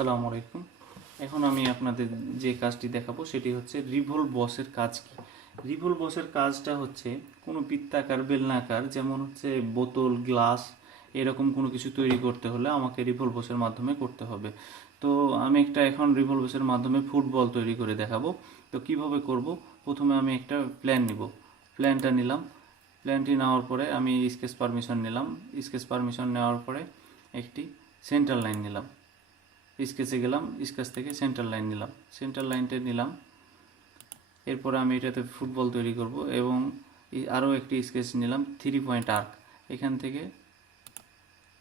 আসসালামু আলাইকুম। এখন আমি আপনাদের যে কাজটি দেখাবো সেটি হচ্ছে রিভলভ বসের কাজ কি। রিভলভ বসের কাজটা হচ্ছে কোনো বৃত্তাকার বেলনাকার, যেমন হচ্ছে বোতল, গ্লাস, এরকম কোনো কিছু তৈরি করতে হলে আমাকে রিভলভ বসের মাধ্যমে করতে হবে। তো আমি এখন রিভলভ বসের মাধ্যমে ফুটবল তৈরি করে দেখাবো। তো কিভাবে করব, প্রথমে আমি একটা প্ল্যান নিব। প্ল্যানটা নিলাম। প্ল্যানটি নেওয়ার পরে আমি স্কেচ পারমিশন নিলাম। স্কেচ পারমিশন নেওয়ার পরে একটি সেন্টার লাইন নিলাম। স্কেচে গেলাম, স্কেচ থেকে সেন্টার লাইন নিলাম, সেন্টার লাইনটা নিলাম। এরপরে আমি এটাতে ফুটবল তৈরি করব এবং আরও একটি স্কেচ নিলাম 3 পয়েন্ট আর্ক। এখান থেকে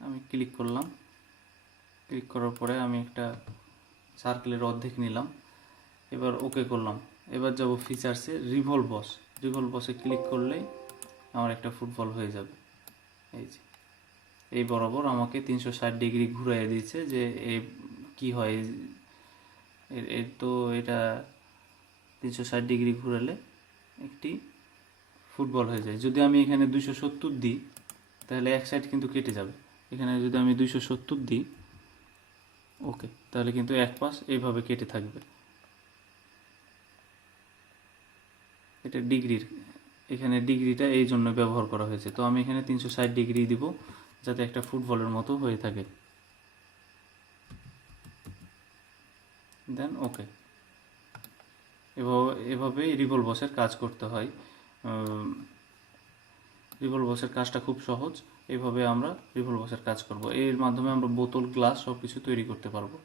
আমি ক্লিক করলাম। ক্লিক করার পরে আমি একটা সার্কেলের অর্ধেক নিলাম। এবার ওকে করলাম। এবার যাব ফিচার্সে, রিভলভ বস। রিভলভ বসে ক্লিক করলেই আমার একটা ফুটবল হয়ে যাবে। এই যে এই বরাবর আমাকে 360 ডিগ্রি ঘুরাইয়ে দিয়েছে যে কি হয়। এর তো এটা 360 ডিগ্রি ঘুরালে একটি ফুটবল হয়ে যায়। যদি আমি এখানে 270 দিই তাহলে এক সাইড কিন্তু কেটে যাবে। এখানে যদি আমি 270 দিই, ওকে, তাহলে কিন্তু এক পাশ এইভাবে কেটে থাকবে। এটা ডিগ্রির, এখানে ডিগ্রিটা এই জন্য ব্যবহার করা হয়েছে। তো আমি এখানে 360 ডিগ্রি দিব যাতে একটা ফুটবলের মতো হয়ে থাকে। দেন ওকে। এভাবেই রিভলভ বসের কাজ করতে হয়। রিভলভ বসের কাজটা খুব সহজ। এইভাবে আমরা রিভলভ বসের কাজ করব। এর মাধ্যমে আমরা বোতল, গ্লাস সব কিছু তৈরি করতে পারবো।